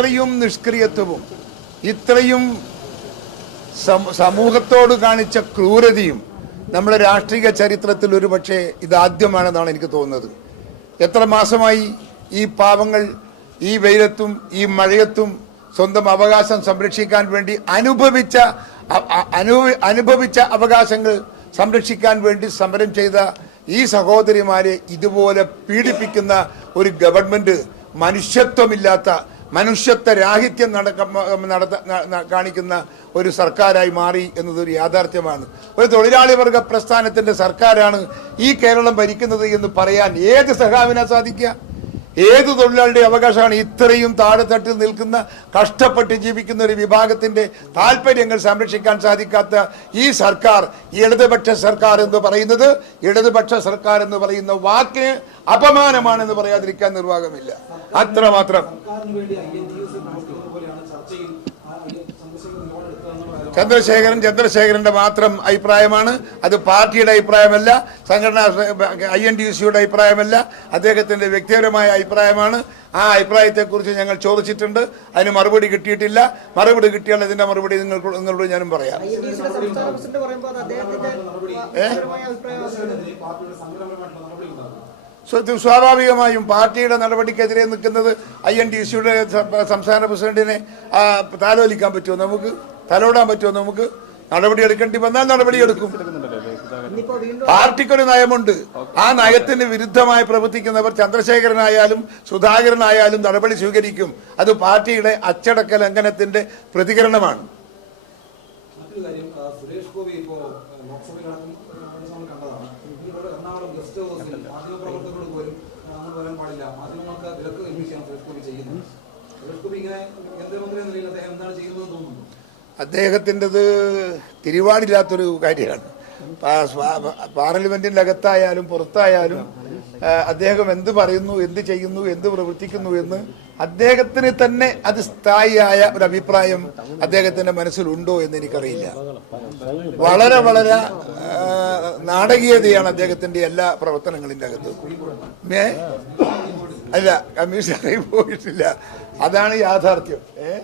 ഇത്രയും നിഷ്ക്രിയത്വവും ഇത്രയും സമൂഹത്തോട് കാണിച്ച ക്രൂരതയും നമ്മുടെ രാഷ്ട്രീയ ചരിത്രത്തിൽ ഒരു പക്ഷേ ഇതാദ്യമാണെന്നാണ് എനിക്ക് തോന്നുന്നത്. എത്ര മാസമായി ഈ പാവങ്ങൾ ഈ വെയിലത്തും ഈ മഴയത്തും സ്വന്തം അവകാശം സംരക്ഷിക്കാൻ വേണ്ടി അനുഭവിച്ച അനുഭവിച്ച അവകാശങ്ങൾ സംരക്ഷിക്കാൻ വേണ്ടി സമരം ചെയ്ത ഈ സഹോദരിമാരെ ഇതുപോലെ പീഡിപ്പിക്കുന്ന ഒരു ഗവൺമെന്റ് മനുഷ്യത്വമില്ലാത്ത മനുഷ്യത്വ രാഹിത്യം നടത്ത കാണിക്കുന്ന ഒരു സർക്കാരായി മാറി എന്നതൊരു യാഥാർത്ഥ്യമാണ്. ഒരു തൊഴിലാളി വർഗ പ്രസ്ഥാനത്തിന്റെ സർക്കാരാണ് ഈ കേരളം ഭരിക്കുന്നത് എന്ന് പറയാൻ ഏത് സഹാവിനാ സാധിക്കുക? ഏത് തൊഴിലാളിയുടെ അവകാശമാണ് ഇത്രയും താഴെത്തട്ടിൽ നിൽക്കുന്ന കഷ്ടപ്പെട്ട് ജീവിക്കുന്ന ഒരു വിഭാഗത്തിന്റെ താല്പര്യങ്ങൾ സംരക്ഷിക്കാൻ സാധിക്കാത്ത ഈ സർക്കാർ ഇടതുപക്ഷ സർക്കാർ എന്ന് പറയുന്നത് ഇടതുപക്ഷ സർക്കാർ എന്ന് പറയുന്ന വാക്കിന് അപമാനമാണെന്ന് പറയാതിരിക്കാൻ നിർവാഹമില്ല. അത്രമാത്രം ചന്ദ്രശേഖരൻ ചന്ദ്രശേഖരന്റെ മാത്രം അഭിപ്രായമാണ്. അത് പാർട്ടിയുടെ അഭിപ്രായമല്ല സംഘടനാ ഐ എൻ ഡി സിയുടെ അഭിപ്രായമല്ല അദ്ദേഹത്തിന്റെ വ്യക്തിപരമായ അഭിപ്രായമാണ്. ആ അഭിപ്രായത്തെക്കുറിച്ച് ഞങ്ങൾ ചോദിച്ചിട്ടുണ്ട്. അതിന് മറുപടി കിട്ടിയിട്ടില്ല. മറുപടി കിട്ടിയാൽ അതിന്റെ മറുപടി നിങ്ങൾക്ക് നിങ്ങളോട് ഞാനും പറയാം. സ്വാഭാവികമായും പാർട്ടിയുടെ നടപടിക്കെതിരെ നിൽക്കുന്നത് ഐ എൻ ഡി സിയുടെ സംസ്ഥാന പ്രസിഡന്റിനെ താലോലിക്കാൻ പറ്റുമോ നമുക്ക്? തലോടാൻ പറ്റുമോ? നമുക്ക് നടപടി എടുക്കേണ്ടി വന്നാൽ നടപടിയെടുക്കും എടുക്കും. പാർട്ടിക്കൊരു നയമുണ്ട്. ആ നയത്തിന് വിരുദ്ധമായി പ്രവർത്തിക്കുന്നവർ ചന്ദ്രശേഖരനായാലും സുധാകരനായാലും നടപടി സ്വീകരിക്കും. അത് പാർട്ടിയുടെ അച്ചടക്ക ലംഘനത്തിന്റെ പ്രതികരണമാണ്. സുരേഷ് അദ്ദേഹം എന്താണ് തോന്നുന്നു അദ്ദേഹത്തിന്റെത് തിരിവാടില്ലാത്തൊരു കാര്യമാണ്. പാർലമെന്റിന്റെ അകത്തായാലും പുറത്തായാലും അദ്ദേഹം എന്ത് പറയുന്നു എന്ത് ചെയ്യുന്നു എന്ത് പ്രവർത്തിക്കുന്നു എന്ന് അദ്ദേഹത്തിന് തന്നെ അത് സ്ഥായിയായ ഒരു അഭിപ്രായം അദ്ദേഹത്തിന്റെ മനസ്സിലുണ്ടോ എന്ന് എനിക്കറിയില്ല. വളരെ വളരെ നാടകീയതയാണ് അദ്ദേഹത്തിന്റെ എല്ലാ പ്രവർത്തനങ്ങളിന്റെ അകത്ത്. ഏ അല്ല കമ്മീഷൻ പോയിട്ടില്ല. അതാണ് യാഥാർത്ഥ്യം. ഏ?